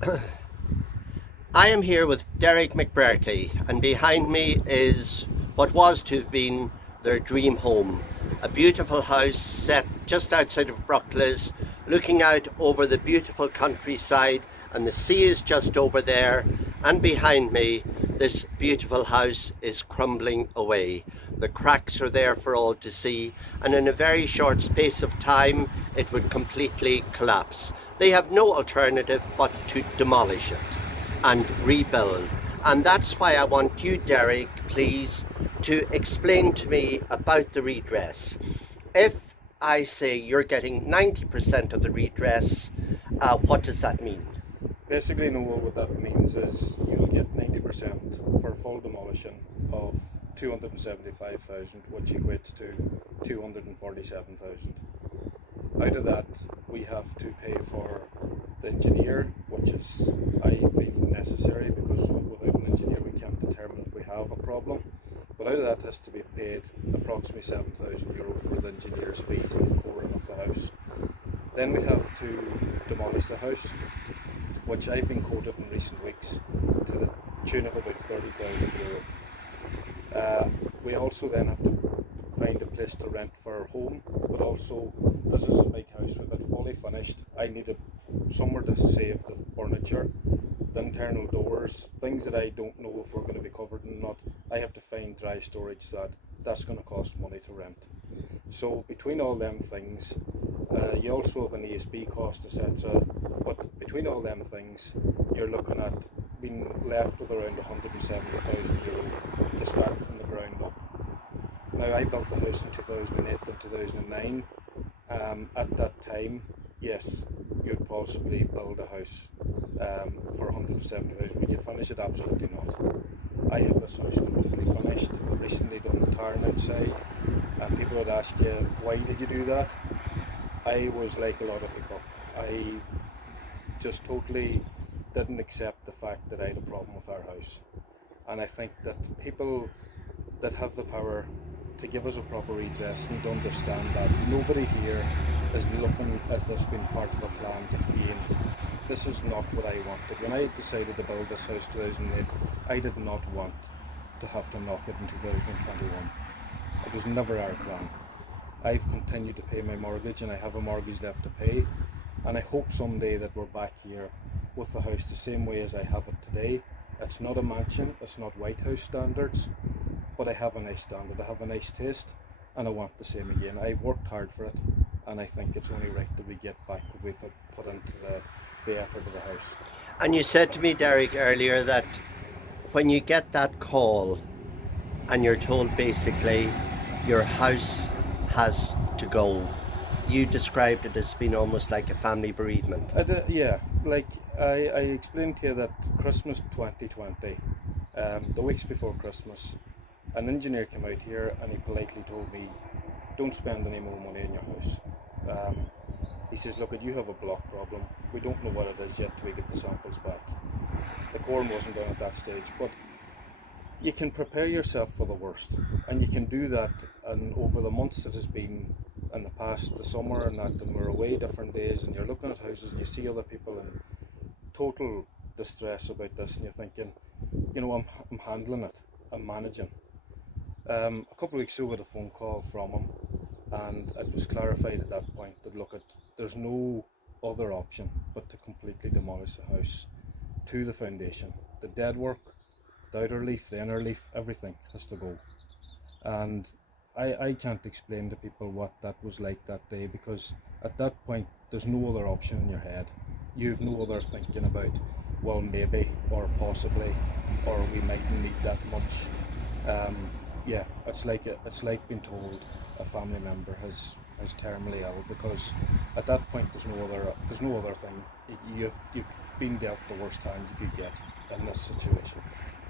I am here with Derek McBurky, and behind me is what was to have been their dream home. A beautiful house set just outside of Bruckles, looking out over the beautiful countryside, and the sea is just over there. And behind me, this beautiful house is crumbling away. The cracks are there for all to see, and in a very short space of time, it would completely collapse. They have no alternative but to demolish it and rebuild. And that's why I want you, Derek, please, to explain to me about the redress. If I say you're getting 90% of the redress, what does that mean? Basically, no, what that means is you'll get 90% for full demolition of 275,000, which equates to 247,000. Out of that, we have to pay for the engineer, which is, I feel, necessary, because without an engineer we can't determine if we have a problem. But out of that has to be paid approximately €7,000 for the engineer's fees and the coring of the house. Then we have to demolish the house, which I've been quoted in recent weeks to the tune of about €30,000. We also then have to find a place to rent for our home, but also this is a big house with it fully finished. I need somewhere to save the furniture, the internal doors, things that I don't know if we're going to be covered or not. I have to find dry storage that's going to cost money to rent. So between all them things, you also have an ESB cost, etc. But between all them things, you're looking at being left with around €170,000 to start from the ground up. Now, I built the house in 2008 and 2009. At that time, yes, you'd possibly build a house for 170,000. Would you finish it? Absolutely not. I have this house completely finished. I've recently done the tarn outside, and people would ask you, why did you do that? I was like a lot of people. I just totally didn't accept the fact that I had a problem with our house. And I think that people that have the power to give us a proper redress need to understand that nobody here is looking as this being part of a plan to gain. This is not what I wanted. When I decided to build this house in 2008, I did not want to have to knock it in 2021. It was never our plan. I've continued to pay my mortgage, and I have a mortgage left to pay, and I hope someday that we're back here with the house the same way as I have it today. It's not a mansion, it's not White House standards, but I have a nice standard, I have a nice taste, and I want the same again. I've worked hard for it, and I think it's only right that we get back what we've put into the effort of the house. And you said to me, Derek, earlier that when you get that call and you're told basically your house has to go, you described it as being almost like a family bereavement. Yeah, like I explained to you that Christmas 2020, the weeks before Christmas, an engineer came out here and he politely told me, don't spend any more money in your house. He says, look, you have a block problem. We don't know what it is yet till we get the samples back. The coring wasn't done at that stage, but you can prepare yourself for the worst, and you can do that. And over the months that has been in the past, the summer and that, and we're away different days, and you're looking at houses and you see other people in total distress about this, and you're thinking, you know, I'm handling it, I'm managing. A couple of weeks ago, I had a phone call from him, and it was clarified at that point that look, there's no other option but to completely demolish the house to the foundation. The dead work, the outer leaf, the inner leaf, everything has to go. And I can't explain to people what that was like that day, because at that point there's no other option in your head. You've no other thinking about, well, maybe or possibly, or we mightn't need that much. Yeah, it's like being told a family member is terminally ill, because at that point there's no other thing. You've been dealt the worst hand you could get in this situation.